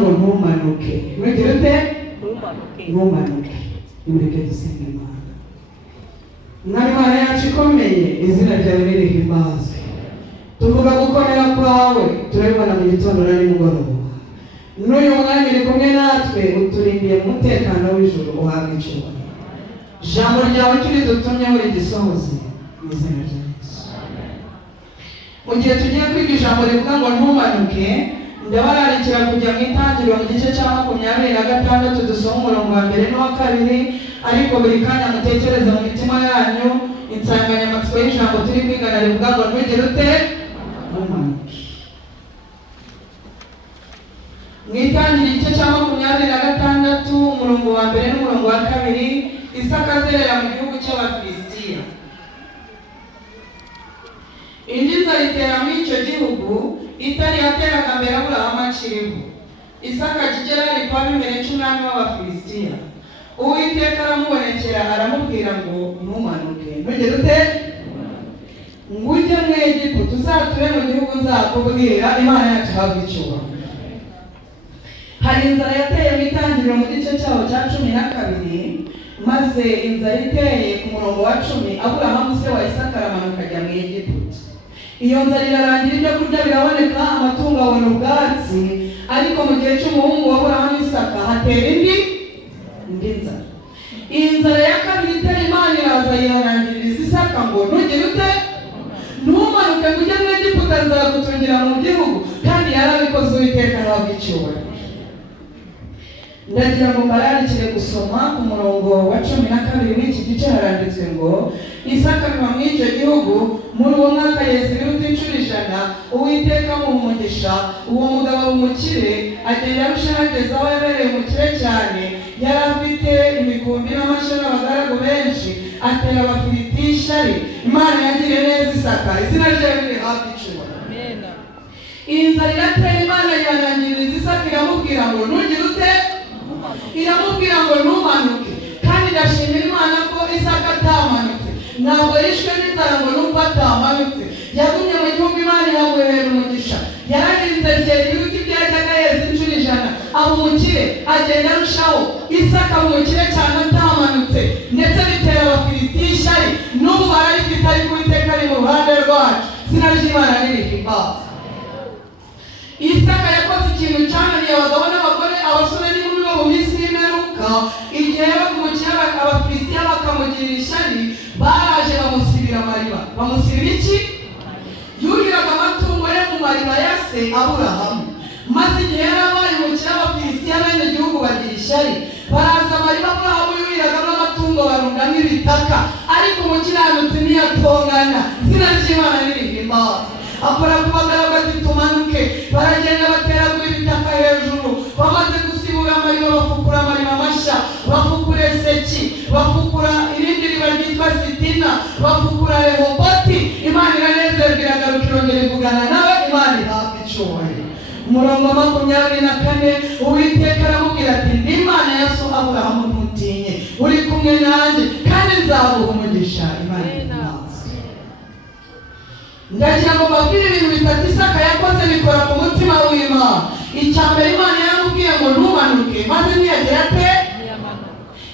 ngo ntumanuke. Ntugire ute? Ntumanuke. Nimureke dusenge Imana. Mwami Imana yacu ikomeye, izina ryawe nirihimbazwe. Tuvuga gukomera kwawe turabibona mu gitondo na nimugoroba. N'uyu mwanya uri kumwe natwe uturindiye umutekano w'ijuru uhabwa icyubahiro. Ijambo ryawe turi dutumye uri gisohoze mu izina rya Yesu. Mu gihe tugiye kwiga ijambo rivuga ngo ntumanuke, ndabararikira kujya mu Itangiriro mu gice cya 26 dusoma umurongo wa 1 n'uwa 2, ariko buri kanya mutekereze mu mitima yanyu insanganyamatsiko y'ijambo turi kwigana rivuga ngo ntugire ute? Ntumanuke. Mu Itangiriro igice cya 26 umurongo wa 1 n'umurongo wa 2, Isaka azerera mu gihugu cy'Abafilisitiya. Ingiza itera muri icyo gihugu itari yateraga mbere Aburahamu akiriho. Isaka akigera ari kwa Abimeleki umwami w'Abafilisitiya. Uwiteka aramubonekera aramubwira ngo ntumanuke. Ntugire ute? Ngo ujye mu Egiputa uzature mu gihugu nzakubwira. Imana yacu ihabwa icyubahiro. Hari inzara yateye mu Itangiriro mu gice cyaho cya 12, maze inzara iteye ku murongo wa 10 Aburahamu se wa Isaka aramanuka ajya mu Egiputa. Iyo nzara irarangira, ibyo kurya biraboneka, amatungo abona ubwatsi, ariko mu gihe cy'umuhungu wa Aburahamu Isaka hatera indi nzara. Iyi nzara ya kabiri itera, Imana iraza yirangiriza Isaka ngo ntugire ute? Ntumanuke ngo ujye mu Egiputa nzagutungira mu gihugu, kandi yarabikoze. Uwiteka ahabwa icyubahiro. Ndagira ngo mbararikire gusoma ku murongo wa 12 w'iki gice. Haranditswe ngo Isaka biba mu icyo gihugu muri uwo mwaka yeza ibiruta 100. Uwiteka amuha umugisha. Uwo mugabo w'umukire agenda arushaho ageze aho yabereye umukire cyane. Yari afite imikumbi n'amashyo n'abagaragu benshi, atera Abafilisitiya ishyari. Imana yagiriye neza Isaka, izina ryayo rihabwa icyubahiro. Iyi nzara iratera, Imana yanangiriza Isaka iramubwira ngo ntugire ute? Iramubwira ngo ntumanuke. Kandi ndashimira Imana ko Isaka atamanutse. Ntabwo yishwe n'inzara ngo nuko atamanutse. Yagumye mu gihugu, Imana ihamuhera umugisha. Yarahinze ryera ibiti byajyaga yeza 100. Aba umukire agenda arushaho. Isaka umukire cyane atamanutse, ndetse bitera Abafilisitiya ishyari. N'ubu barayifite, ariko Uwiteka ari mu ruhande rwacu. Izina ry'Imana nirihimbazwe. Isaka yakoze ikintu cyananiye abagabo n'abagore, abasore n'inkumi bo mu minsi y'imperuka. Igihe yabakumukira Abafilisitiya bakamugirira ishyari, baraje bamusibira amariba. Bamusibira iki? Yuhiraga amatungo ye mu mariba ya se Aburahamu. Maze igihe yari abaye umukire, Abafilisitiya bene igihugu bagira ishyari, baraza amariba Aburahamu yuhiragamo amatungo barundamo ibitaka, ariko umukiranutsi ntiyatongana. Izina ry'Imana nirihimbazwe. Akora ku bagabo bati tumanuke. Baragenda bateragura ibitaka hejuru. Bamaze gusibura amariba, bafukura amariba mashya, bafukura Eseki, bafukura irindi riba ryitwa Sitina, bafukura Rehoboti. Imana iranezerwa, iragaruka irongera ivugana nawe. Imana ihabwa icyubahiro. Umurongo wa 24, Uwiteka aramubwira ati ndi Imana ya so Aburahamu, ntutinye, uri kumwe nanjye, kandi nzaguha umugisha. Imana ihabwa. Ndagira ngo mbabwire ibintu bitatu Isaka yakoze bikora ku mutima w'Imana. Icya mbere, Imana yaramubwiye ngo ntumanuke, maze ntiyagera ate?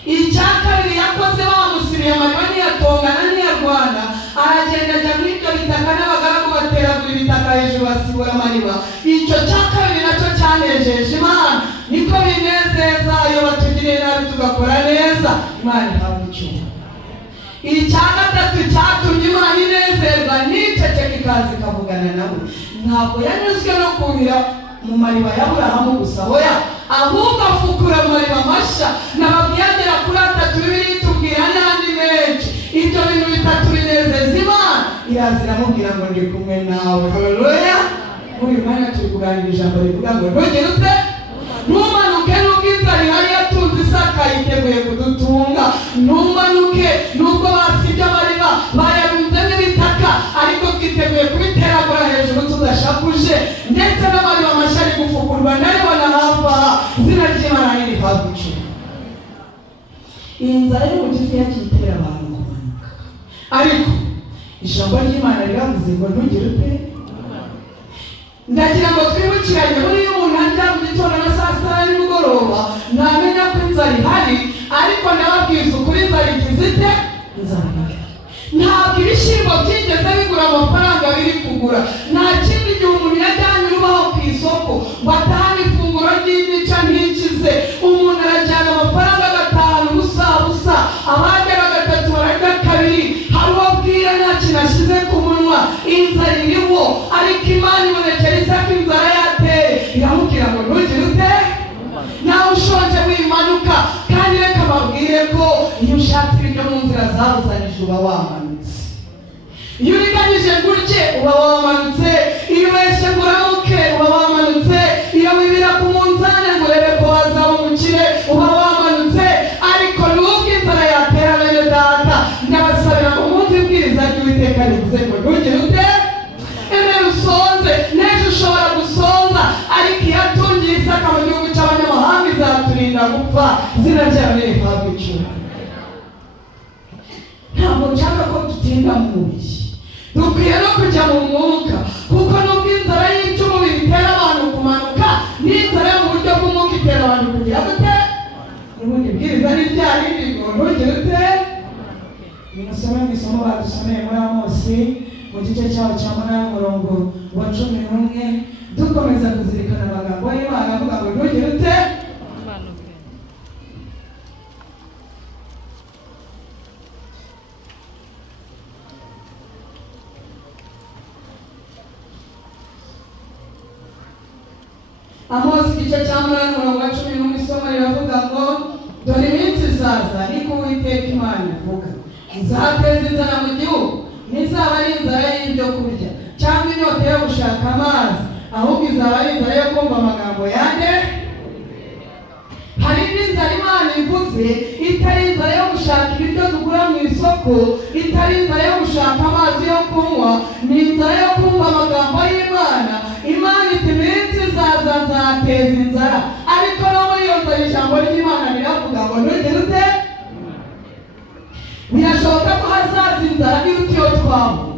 Icya kabiri yakoze, bamusiriye amariba ntiyatongana ntiyarwana, aragenda ajya muri ibyo bitaka n'abagaragu bateragura ibitaka hejuru basibura amariba. Icyo cya kabiri nacyo cyanejeje Imana. Niko binezeza iyo batugiriye nabi tugakora neza. Imana ihabwa icyubahiro. Icya gatatu cyatumye Imana inezerwa, niceceka ikaza ikavugana nawe. Ntabwo yanyuzwe no kuhira mu mariba ya Aburahamu gusa, hoya, ahubwo afukura amariba mashya. Nababwiye agera kuri 3, Bibiliya itubwira n'andi menshi. Ibyo bintu bitatu binezeza Imana. Iraza iramubwira ngo ndi kumwe nawe. Haleluya. Muri mwanya turi kuganira ijambo rivuga ngo ntugire ute? Ntumanuke. Nubwo inzara ihari yatunze Isaka yiteguye kudutunga. Ntumanuke nubwo basibye amariba bayarunzemo ibitaka, ariko twiteguye kubiteragura hejuru tudashakuje, ndetse n'amariba mashya ari gufukurwa ndaribona hafi aha. Izina ry'Imana nirihabwa icyubahiro. Iyi nzara y'umugizi yagiye itera abantu kumanuka, ariko ijambo ry'Imana riravuze ngo ntugire ute? Ndagira ngo twibukiranye muri uyu muntu ajya mu gitondo na saa yashize, umuntu arajyana amafaranga 5 busa, abagera 3 barajya 2, hari uwo bwira nta kintu ashize ku munwa, inzara iriho, ariko Imana ibonekera Isaka inzara yateye, iramubwira ngo ntugire ute, nawe ushonje wimanuka. Kandi reka babwire ko iyo ushatse ibiryo mu nzira zabuzanije uba wamanutse, iyo uriganyije gutye uba wamanutse, iyo ubeshye ngo uramuke uba wamanutse, iyo wibira ku munzani ngo urebe ko wazaba umukire uba wamanutse. Ariko nubwo inzara yatera bene data, ndabasabira ngo mwumve ibwiriza ry'Uwiteka rivuze ngo ntugire ute, emera usonze, n'ejo ushobora gusonza, ariko iyo atungiye Isaka mu gihugu cy'abanyamahanga izaturinda gupfa, izina ryayo nirihabwe icyubahiro. Ntabwo nshaka ko dutinda mu mubiri, dukwiye no kujya mu mwuka, kuko nubwo inzara y'icy'umubiri itera abantu kumanuka, n'inzara yo mu buryo bw'umwuka itera abantu kugira gute. Ubundi bwiriza ni rya rindi ngo ntugire ute. Nimusome mu isomo badusomeye muri Amosi mu gice cyaho cya 8 umurongo wa 11, dukomeza kuzirikana amagambo y'Imana avuga ngo ntugire ute. Amosi igice cya 8 umurongo wa 11 isomo riravuga ngo dore iminsi izaza, niko Uwiteka Imana ivuga, izateza inzara mu gihugu, ntizaba ari inzara y'ibyo kurya cyangwa inyota yo gushaka amazi, ahubwo izaba ari inzara yo kumva amagambo yanjye. Hari n'inzara Imana ivuze itari inzara yo gushaka ibiryo tugura mu isoko, itari inzara yo gushaka amazi yo kunywa, ni inzara yo kumva amagambo y'Imana. Imana iti iminsi izaza nzateza inzara, ariko no muri iyo nzara ijambo ry'Imana riravuga ngo ntugire ute. Birashoboka ko hazaza inzara iruta iyo twabonye,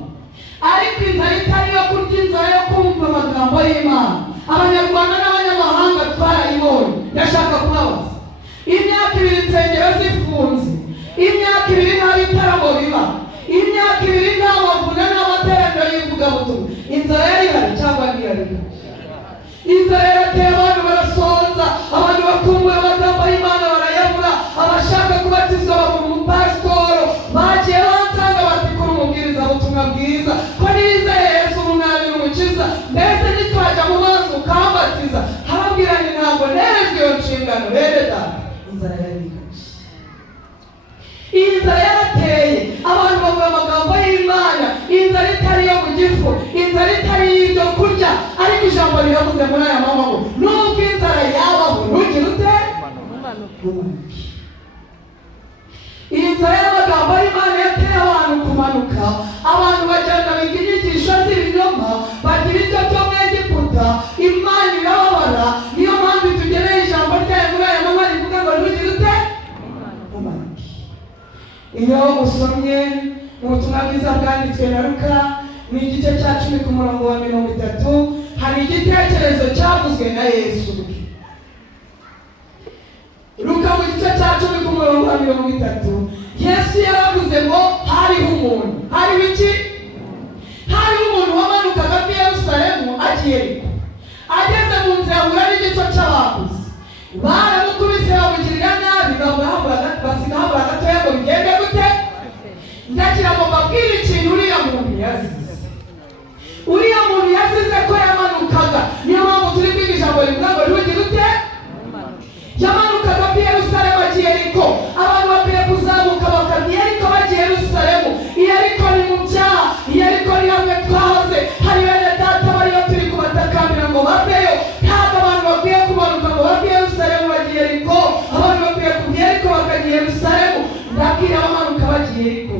ariko inzara itari iyo kurya, inzara yo kumva amagambo y'Imana. Abanyarwanda n'abanyamahanga twarayibonye. Ndashaka kubabaza, imyaka 2 insengero zifunze, imyaka 2 nta bitaramo biba, imyaka 2 nta mavuna n'amateraniro y'ivugabutumwa, inzara yari ihari cyangwa ntiyari? Inzara yarateye, abantu barasonza, abantu bakumbuye amagambo y'Imana barayabura, abashaka kubatizwa babura umupasitoro, bagiye bansanga bati kuri umubwiriza butumwa bwiza ko nizeye Yesu umwami n'umukiza, mbese nitwajya mu mazi ukambatiza. Harabwira ni ntabwo nerejwe iyo nshingano. Bene data, inzara yari ihari, iyi nzara yarateye, abantu bavuga amagambo y'Imana, inzara itari yo mu gifu, inzara itari y'ibyo kurya, ariko ijambo riravuze muri aya maboko, nubwo inzara yabaho ntugire ute. Iyi nzara y'amagambo y'Imana yateye abantu kumanuka, abantu bajyana biga inyigisho z'ibinyoma, bagira ibyo byo mu Egiputa, Imana irababara. Niyo mpamvu tugeneye ijambo ryayo muri aya maboko rivuga ngo ntugire ute. Iyo usomye mu butumwa bwiza bwanditswe na Luka mu gice cya 10 ku murongo wa 30, hari igitekerezo cyavuzwe na Yesu. Luka mu gice cya 10 ku murongo wa 30, Yesu yaravuze ngo hariho umuntu. Hariho iki? Hariho umuntu wamanukaga i Yerusalemu agiye Yeriko. Ageze mu nzira ahura n'igico cy'abaguzi, baramukubise bamugirira nabi, basiga habura gatoya ngo bigende gute. Ndagira ngo mbabwire ikintu uriya muntu yazize. Uriya muntu yazize ko yamanukaga, niyo mpamvu turi kwiga ijambo rivuga ngo ntugire ute. Yamanukaga i Yerusalemu agiye Yeriko. Abantu bakwiye kuzamuka bakava i Yeriko bagiye Yerusalemu. Yeriko ni mu byaha, Yeriko ni hamwe twahoze. Hari bene data bariyo turi kubatakambira ngo baveyo. Ntabwo abantu bakwiye kumanuka ngo bave i Yerusalemu bagiye Yeriko, abantu bakwiye kuva i Yeriko bakagiye Yerusalemu. Ndabwira abamanuka bagiye Yeriko,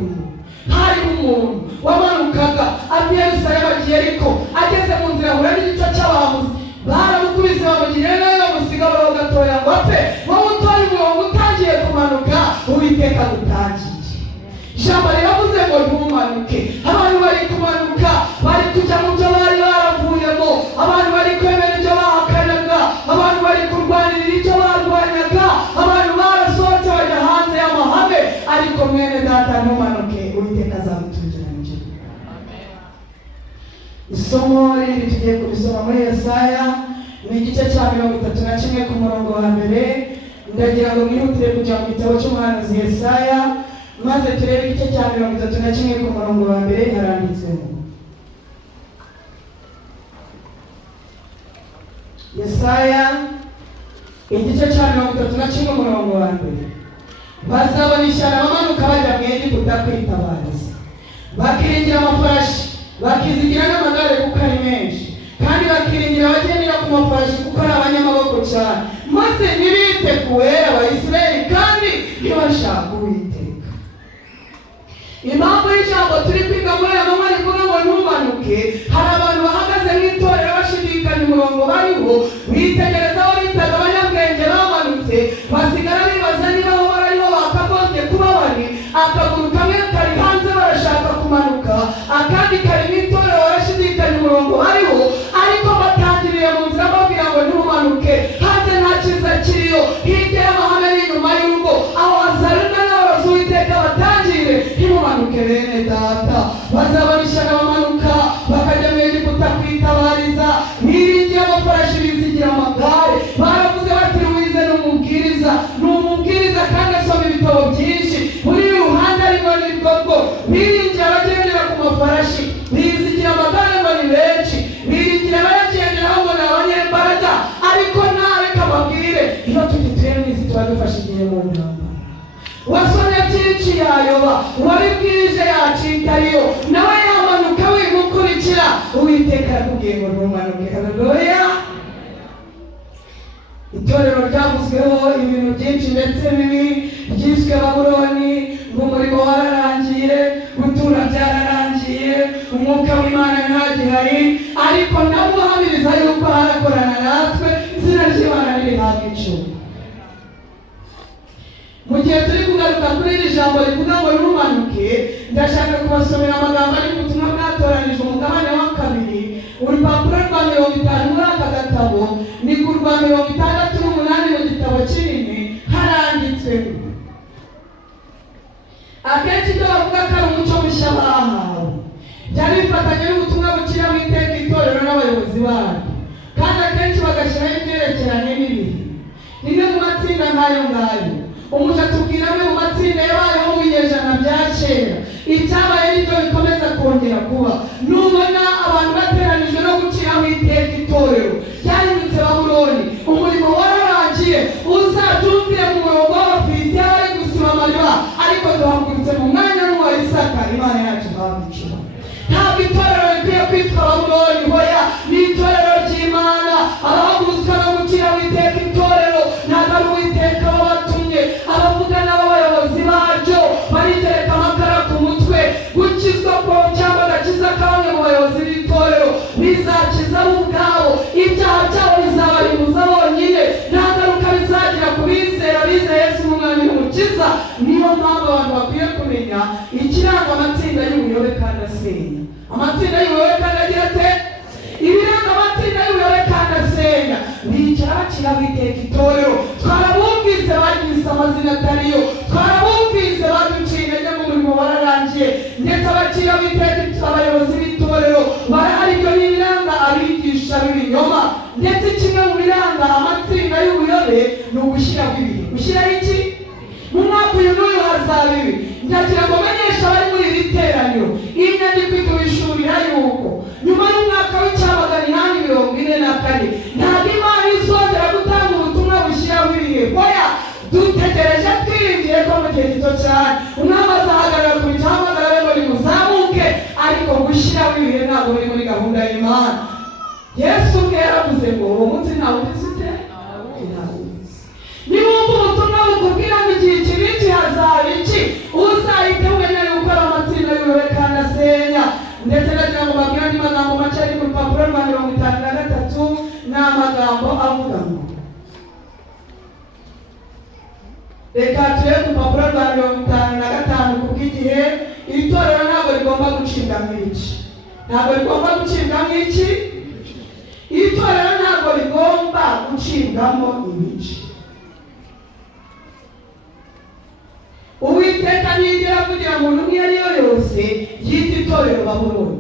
hari umuntu wamanukaga ava i Yerusalemu agiye Yeriko. Ageze mu nzira ahura n'igico cy'abahamuzi, baramukubise bamugirira nabi, bamusiga baraho gatoya ngo apfe. Wowe utoye umurongo utangiye kumanuka, Uwiteka agutangiye. Ijambo riravuze ngo ntumanuke. Abantu bari kumanuka, bari kujya mu byo bari baravuyemo, abantu bari kwemera ibyo bahakanaga, abantu bari kurwanirira ibyo barwanyaga, abantu barasohotse bajya hanze y'amahame. Ariko mwene data ntumanuke, Uwiteka azagutungira mu gihugu. Isomo riri tugiye kubisoma muri Yesaya mu gice igice cya 31 ku murongo wa mbere. Ndagira ngo mwihutire kujya mu gitabo cy'umuhanuzi Yesaya maze turebe igice cya 31 ku murongo wa mbere. Haranditsemo Yesaya igice cya 31 umurongo wa mbere. Bazabona ishyano bamanuka bajya mu Egiputa kwitabariza, bakiringira amafarashi, bakizigira n'amagare kuko ari menshi, kandi bakiringira abagendera ku mafarashi kuko ari abanyamaboko cyane, maze ntibite ku Uwera wa Isirayeli kandi ntibashaka Uwiteka. Impamvu y'ijambo turi kwiga muri aya manywa rivuga ngo ntumanuke, hari abantu bahagaze mu itorero bashidikanya umurongo bariho, bitegereza aho bitaga abanyabwenge bamanutse, basigara bibaza niba aho bariho bakagombye kuba bari. Akaguru kamwe kari hanze barashaka kumanuka, akandi kari mu itorero barashidikanya umurongo bariho, ariko batangiriye mu nzira babwira ngo ntumanuke, hanze nta cyiza kiriyo, hirya y'amahame n'inyuma y'urugo, aho hazarana n'abarozi Uwiteka batangire ntimumanuke bene data. Bazabona ishyano bamanuka bakajya mu Egiputa kwitabariza, biringiye amafarashi bizigira amagare. Baravuze bati Ruwize ni umubwiriza kandi asoma ibitabo byinshi, muri ruhande arimo n'ibwobwo. Biringiye abagendera ku mafarashi, bizigira amagare ngo ni benshi, biringiye abayagenderaho ngo ni abanyembaraga, ariko nareka babwire iyo tugituye mu isi tuba dufashe igihe mu ntambara. Wasomye byinshi yayoba, uwabibwirije yacitariyo, nawe yamanuka wimukurikira. Uwiteka yakubwiye ngo ntumanuke. Haleluya. Itorero ryavuzweho ibintu byinshi ndetse bibi, ryiswe Babuloni, ngo umurimo wararangiye, gutura byararangiye, umwuka w'Imana ntagihari, ariko nabo hamiriza yuko harakorana natwe, izina ry'Imana ririhabwa icumi. Mu gihe turi kugaruka kuri iri jambo rivuga ngo ntumanuke, ndashaka kubasomera amagambo ari mu butumwa bwatoranijwe umugabane wa 2, urupapuro rwa 50 muri aka gatabo, ni ku rwa 68 mu gitabo kinini. Haranditswe akenshi ibyo bavuga ko ari umuco mushya bahawe, byari bifatanye n'ubutumwa bukira w'iteka itorero n'abayobozi baryo, kandi akenshi bagashyiraho ibyerekeranye n'ibihe. Rimwe mu matsinda nk'ayo ngayo, umuntu atubwira amwe mu matsinda yabayeho mu binyejana bya kera, icyabaye n'ibyo bikomeza kongera kuba. Nubona abantu bateranijwe no guciraho iteka itorero ryahindutse Babuloni, umurimo wararangiye, uzabyumvire mu murongo w'Abafilisitiya bari gusiba amariba, ariko duhagurutse mu mwanya n'uwa Isaka. Imana yacu ntabwo ntabwo itorero rikwiye kwitwa Babuloni, hoya ni itorero ry'Imana. Abahagurutswa no guciraho iteka itorero ntabwo ari Uwiteka wabatumye, abavuga n'abayobozi baryo barigereka amakara ku mutwe. Gukizwa ko cyangwa agakiza kamwe mu bayobozi b'itorero bizakiza bo ubwabo, ibyaha byabo bizabarimuza bonyine, nta ngaruka bizagira ku bizera Yesu n'Umwami n'Umukiza. Niyo mpamvu abantu bakwiye kumenya ikiranga amatsinda y'ubuyobe kandi asenya. Amatsinda y'ubuyobe kandi agira ate? Ibiranga amatsinda y'ubuyobe kandi asenya. Bicara bakiraho iteka itorero, twarabumvise bagize amazina atariyo, twarabumvise baduciye intege mu murimo wararangiye, ndetse abaciraho iteka abayobozi b'itorero barahari. Ibyo ni ibiranga abigisha b'ibinyoma, ndetse kimwe mu biranga amatsinda y'ubuyobe ni ugushyiraho ibihe. Gushyiraho iki? Mu mwaka uyu n'uyu hazaba ibi. Ndagira ngo menyesha abari muri iri teraniro, iyi nyandiko itubishurira yuko nyuma y'umwaka w'944 ntabwo Imana izongera gutanga ubutumwa bushyiraho ibihe. Hoya, dutegereje twiringiye ko mu gihe gito cyane umwami azahagarara ku bicahamagara ngo nimuzamuke, ariko gushyiraho ibihe ntabwo biri muri gahunda y'Imana. Yesu ubwe yaravuze ngo uwo munsi ntawe ubizi ute? Niwumva ubutumwa bukubwira ngo igihe iki n'iki hazaba iki, uzahite umenya yuko ari amatsinda y'ubuyobe kandi asenya. Ndetse ndagira ngo mbabwire andi magambo make ari ku rupapuro rwa 53, ni amagambo avuga ngo, reka turebe ku rupapuro rwa 55 kubw'igihe. Iri torero ntabwo rigomba gucibwamo ibice. Ntabwo rigomba gucibwamo iki? Iri torero ntabwo rigomba gucibwamo ibice. Uwiteka ntiyigera kugira umuntu umwe ari yo yose yita itorero Babuloni.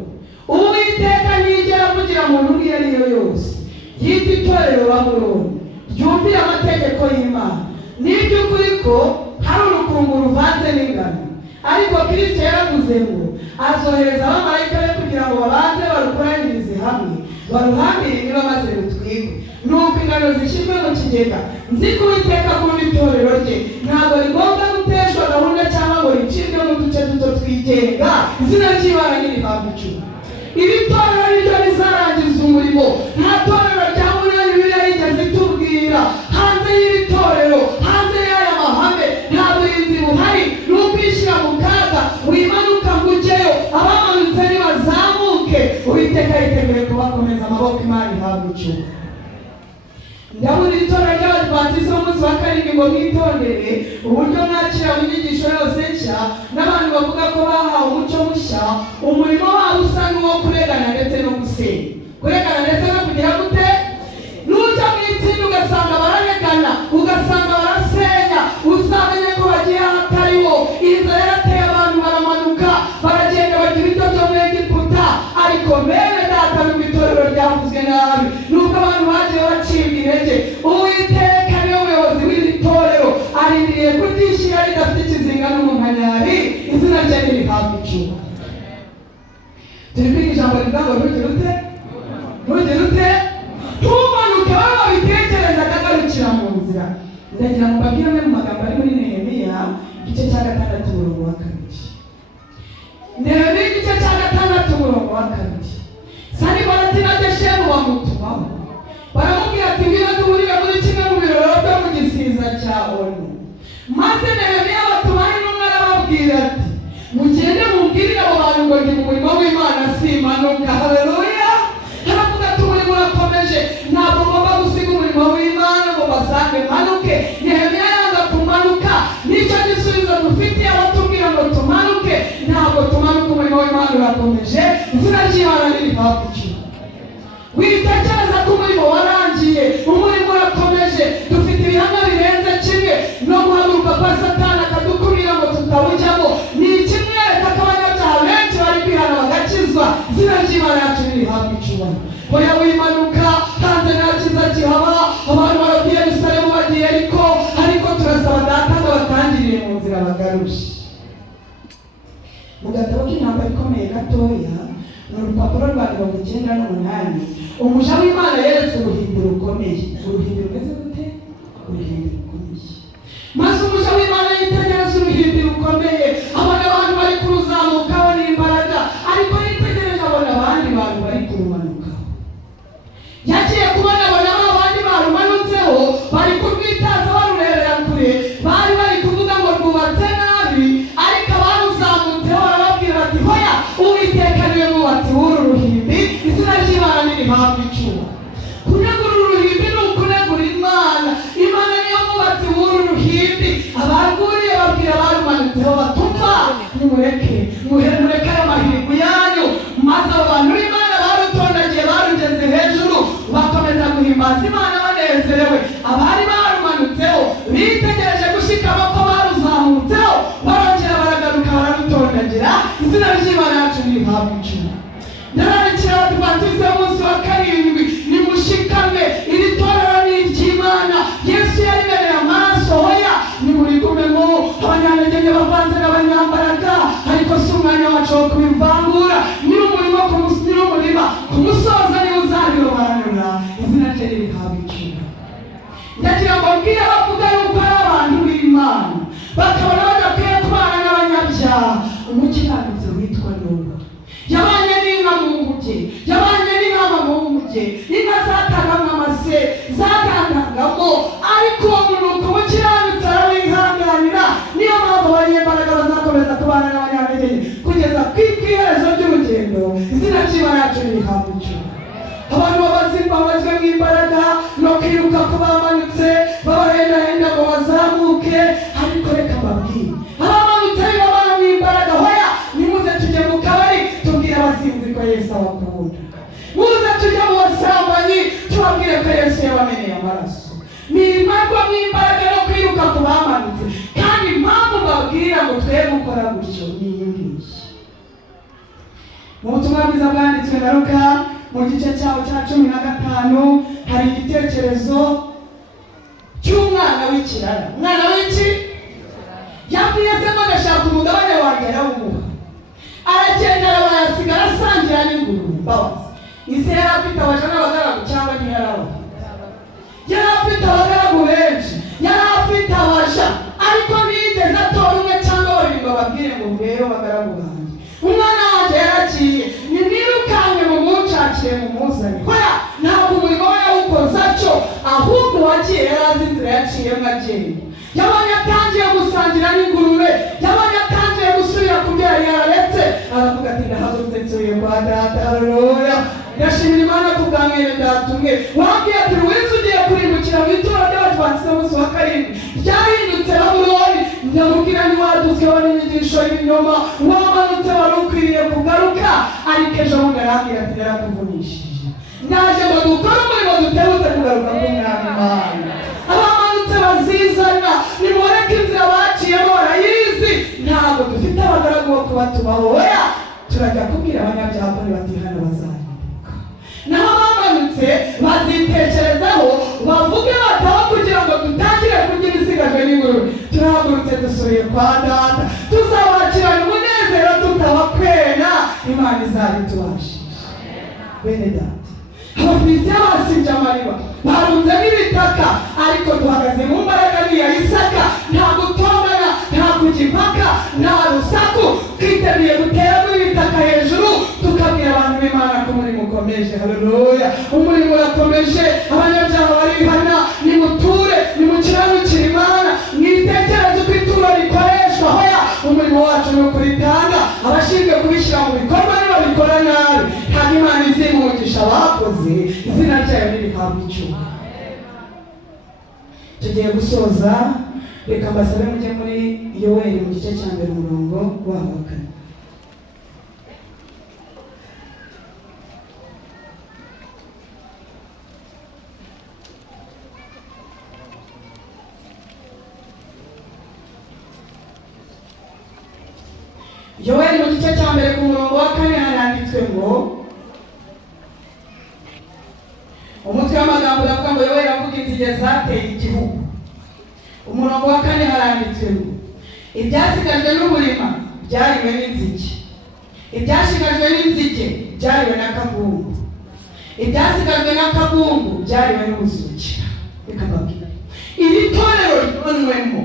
Uwiteka ntiyigera kugira umuntu umwe ari yo yose ryitwa itorero Babuloni ryumvira amategeko y'Imana. N'iby'ukuri ko hari urukungu ruvanze n'ingano, ariko Kristo yaravuze ngo azohereza abamarayika be kugira ngo babanze barukoranyirize hamwe, baruhambire niba maze rutwikwe, nuko ingano zishyirwe mu kigega. Nzi ko Uwiteka akunda itorero rye, ntabwo rigomba guteshwa gahunda cyangwa ngo ricibwe mu duce duto twigenga. Izina ry'Imana nirihabwe icyubahiro. Iri torero niryo rizarangiza umurimo. Nta torero rya munani Bibiliya yigeze itubwira. Hanze y'iri torero, hanze y'aya mahame, nta burinzi buhari. Ni ukwishyira mu kaga, wimanuka ngo ujyeyo, abamanutse nibazamuke. Uwiteka yiteguye kubakomeza amaboko. Imana ihabwe icyubahiro. Ndabona itorero ry'Abadiventisti b'umunsi wa karindwi ngo mwitondere uburyo mwakira mu nyigisho yose nshya n'abantu bavuga ko bahawe umucyo mushya. Umurimo wabo usa n'uwo kuregana ndetse no gusenya. Kuregana ndetse no kugira gute? Nujya mu itsinda ugasanga bararegana, ugasanga barasenya, uzamenye ko bagiye ahatariho. Inzara yarateye abantu baramanuka, baragenda bagira ibyo byo muri Egiputa. Ariko bene data nubwo itorero ryavuzwe nabi, nubwo abantu bagiye bacibwa intege, Uwiteka niwe muyobozi w'iri torero, arindiriye kuryishyira ridafite ikizinga n'umunkanyari. Izina rye nirihabwe icyubahiro. Turi kwiga ijambo rivuga ngo ntugire ute? Ntugire ute? Ntumanuke wowe wabitekerezaga agarukira mu nzira. Ndagira ngo mbabwire amwe mu magambo ari muri Nehemiya igice cya 6 umurongo wa 2. Nehemiya igice cya 6 umurongo wa 2. Sanbalati na Geshemu bamutumaho, baramubwira ati ngwino duhurire muri kimwe mu birori byo mu gisiza cya Onu. Maze Nehemiya batumaho intumwa arababwira ati mugende mubwirire abo bantu ngo ndi mu murimo w'Imana simanuka. Haleluya. Haravuga ati umurimo urakomeje, ntabwo ngomba gusiga umurimo w'Imana ngo basange manuke. Nehemiya yanga kumanuka, nicyo gisubizo dufitiye abatubwira ngo tumanuke. Ntabwo tumanuka, umurimo w'Imana urakomeje. Izina ry'Imana nirihabwe icyubahiro. Witekereza ko umurimo warangiye, umurimo urakomeje. Dufite ibihamya birenze kimwe no guhaguruka kwa Satani akadukumira ngo tutawujyamo. Ni ikimwereka ko abanyabyaha benshi bari kwihana bagakizwa. Izina ry'Imana yacu nirihabwe icyubahiro. Oya wimanuka, hanze nta cyiza kihaba. Abantu baragiye Yerusalemu bagiye ariko turasaba data ngo batangirire mu nzira bagarushe. Mu gatabo k'intambara ikomeye gatoya, ni urupapuro rwa 98, umuja w'Imana yeretswe uruhimbi rukomeye. Uruhimbi rumeze gute? Uruhimbi rukomeye. Maze umuja w'Imana yitegereza uruhimbi rukomeye, abona abantu bari kuruzamukaho n'imbaraga, ariko yitegereje abona abandi bantu bari kurumanukaho. Yagiye kubona abona abandi barumanutseho, bari kurwitaza barurebera kure, bari kuvuga ngo rwubatse nabi, ariko abaruzamutseho barababwira bati hoya, Uwiteka niwe mwubatsi w'uru ruhimbi. Izina ry'Imana nirihabwe icyubahiro. Kunegura uruhimbi ni ukunegura Imana. Imana niyo mwubatsi w'uru ruhimbi. Abarwuriye babwira abarumanutseho batumva, nimureke ayo mahirwe yanyu. Maze abo bantu b'Imana barutondagiye, barugeze hejuru, bakomeza guhimbaza Imana banezerewe. Abari barumanutseho bitegereje gushikama ko baruzamutseho, barongera baragaruka bararutondagira. Izina ry'Imana yacu nirihabwe icyubahiro. Ndararikira Abadiventisti b'umunsi wa karindwi, nimushikame. Iri torero ni iry'Imana. Yesu yarimereye amaraso. Hoya nimurigumemo. Abanyantege bavanze n'abanyambaraga, ariko si umwanya wacu wo kubivangura. Nyir'umurimo kumusoza niwe uzabirobanura. Izina rye nirihabwe icyubahiro. Ndagira ngo mbwire abavuga yuko ari abantu b'Imana bakabona badakwiye kubana n'abanyabyaha. Umukiranutsi witwa Nowa yabanye n'inka mu nguge, yabanye n'intama mu nguge. Inka zatangamo amase, zagandagamo, ariko uwo muntu umukiranutsi arawihanganira. Niyo mpamvu abanyembaraga bazakomeza kubana n'abanyantege kugeza ku iherezo ry'urugendo. Izina ry'Imana yacu nirihabwe icyubahiro. Abantu babazwe mw'imbaraga no kwiruka ko bamanutse, babahendahenda ngo bazamuke. Ariko reka mbabwire, abamanutse babana mw'imbaraga, hoya nimuze tujye mu kabari tubwire abasinzi ko Yesu abakunda. Muze tujye mu basambanyi tubabwire ko Yesu yabameneye amaraso. Nimarwa mw'imbaraga no kwiruka ku bamanutse. Kandi impamvu mbabwira ngo twe gukora gutyo ni iyi ngiyi. Mu butumwa bwiza bwanditswe na Luka mu gice cyawo cya 15 hari igitekerezo cy'umwana w'ikirara. Umwana w'iki yabwiye se ngo ndashaka umugabane wanjye arawumuha, aragenda arabayasigara asangira n'ingurube. Mbabazi, ise yari afite abaja n'abagaragu cyangwa ntiyari abafite? Yari afite abagaragu benshi, yari afite abaja, ariko ntiyigeze atora umwe cyangwa babiri ngo babwire ngo ngwero bagaragu banjye, umwana wanjye yaragiye, nimwirukanke mumushakire mumuzane. Hoya, ntabwo umurimo we yawukoze atyo, ahubwo uwagiye yari azi inzira yaciyemo agenda. Yabonye atangiye gusangira n'ingurube, yabonye atangiye gusubira ku byo yari yararetse, aravuga ati ndahagurutse nsubiye kwa data. Haleluya, ndashimira Imana ku bwa mwene data umwe wabwiye ati Ruwizi ugiye kurimbukira mu ituro ry'Abadiventisti b'umunsi wa karindwi ryahindutse Babuloni. Ndamubwira ntiwaduzweho n'inyigisho y'ibinyoma, wamanutse wari ukwiriye kugaruka, ariko ejo bundi arambwira ati narakuvunishije, ndaje ngo dukore umurimo dutebutse kugaruka k'Umwami Imana. Abamanutse bazizana, nimureke inzira baciyemo barayizi, ntabwo dufite abagaragu bo kubatubaho. Oya, turajya kubwira abanyabyaha ko nibatihana bazahinduka. Naho abamanutse bazitekerezaho, bavuge bataho kugira ngo dutangire kurya ibisigajwe n'ingurube. Turahagurutse dusubiye kwa data, tuzabakirana umunezero tutabakwena, Imana izabitubashisha. Bene data, Abafilisitiya basibye amariba, barunze n'ibitaka, ariko duhagaze mu mbaraga n'iya Isaka. Nta gutongana, nta kujya impaka, nta rusaku, twiteguye gutera muri ibitaka hejuru, tukabwira abantu b'Imana ko umurimo ukomeje. Haleluya, umurimo urakomeje. Abanyabyaha barihana, nimuture, nimukiranukire Imana, mwitekereze uko ituro rikoreshwa. Hoya, umurimo wacu ni ukuritanga, abashinzwe kubishyira mu bikorwa nibabikora nabi, ntabwo Imana izimugisha abakoze, izina ryayo nirihabwa icyubahiro. Tugiye gusoza, reka mbasabe mujye muri Yoweli mu gice cya mbere umurongo wa 4. Yoweli mu gice cya mbere ku murongo wa 4 haranditswe ngo, umutwe w'amagambo uravuga ngo Yoweli avuga inzige zateye igihugu. Umurongo wa 4 haranditswe ngo, ibyasigajwe n'umurima byariwe n'inzige, ibyashigajwe n'inzige byariwe n'akabumbu, ibyasigajwe n'akabumbu byariwe n'ubusukira. Reka mbabwire, iri torero ryonwemo,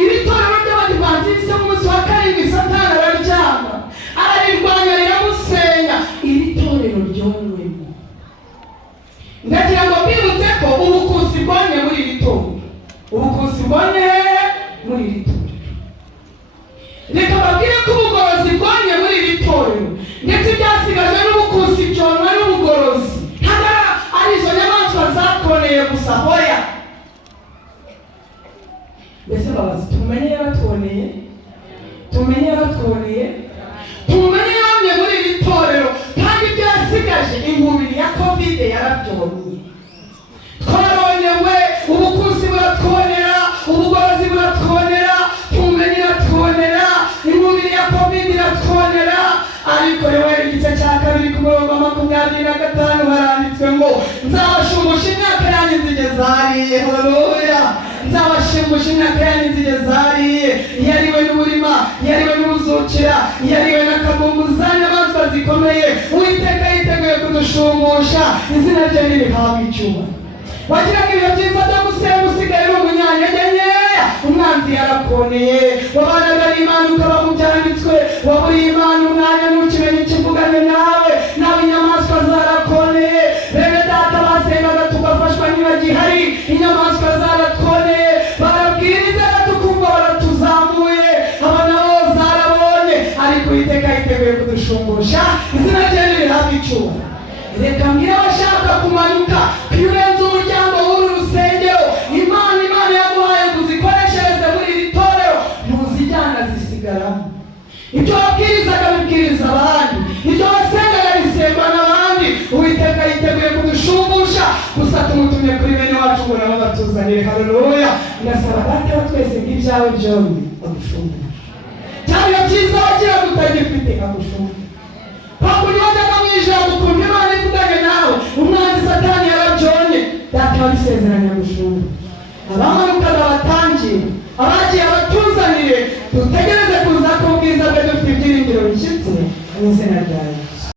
iri torero ry'Abadiventisti b'umunsi wa karindwi Satani araryanga, ararirwanya, riramusenya. Iri torero ryonwemo, ndagira ngo mbibutse ko ubukusi bwonye muri iri torero, ubukusi bwonye muri iri torero. Reka babwire ko ubugorozi bwonye muri iri torero, ndetse ibyasigajwe n'ubukusi byonwa n'ubugorozi. Ntabwo ari izo nyamaswa zakoneye gusa. Hoya, mbese babazi, tumenye yaratwoneye, tumenye yaratwoneye, tumenye yamye muri iri torero, kandi ibyo yasigaje inkubiri ya COVID yarabyonye. Twaronyewe, ubukusi buratwonera, ubugorozi buratwonera, tumenye iratwonera, inkubiri ya COVID iratwonera. Ariko Yoweli igice cya 2 ku murongo wa 25 haranditswe ngo, nzabashumbusha imyaka yanyu inzige zariye. Haleluya, nzabashumbusha imyaka yanyu inzige zariye, yariwe n'uburima, yariwe n'ubuzukira, yariwe n'akabumbu, za nyamaswa zikomeye. Uwiteka yiteguye kudushumbusha, izina rye nirihabwa icyubahiro. Wagiraga ibihe byiza byo gusenga, usigaye uri umunyantege nkeya, umwanzi yarakoneye. Wabanaga n'Imana ukaba mu byanditswe, waburiye Imana umwanya ntukimenye ikivuganye nawe, inyamaswa zarakoneye. Bene data basengaga tugafashwa ntibagihari, inyamaswa zaratwoneye. Barabwiriza tukumva baratuzamuye, aba nabo zarabonye, ariko Uwiteka yiteguye kudushumbusha, izina rye nirihabwa icyubahiro. Reka mbwire abashaka kumanuka, iyo urenze umuryango w'uru rusengero, Imana yaguhaye ngo uzikoreshereze muri iri torero, ntuzijyana zisigaramo. Ibyo wabwirizaga bibwiriza abandi, ibyo wasengaga bisemba n'abandi. Uwiteka yiteguye kudushumbusha, gusa tumutumye kuri bene wacu ngo nabo batuzanire. Haleluya, ndasaba data wa twese ngo ibyawe byombi agushumbushe. Cyangwa byiza wagira utagifite agushumbushe. Pakunywaga mu ijambo ukumva Imana ivuganye nawe, umwanzi Satani yarabyonye. abisezeranya gushumba, abamanukaga batangiye, abagiye abatuzanire, dutegereze kuza k'ubwiza bwe dufite ibyiringiro bishyitse mu izina rya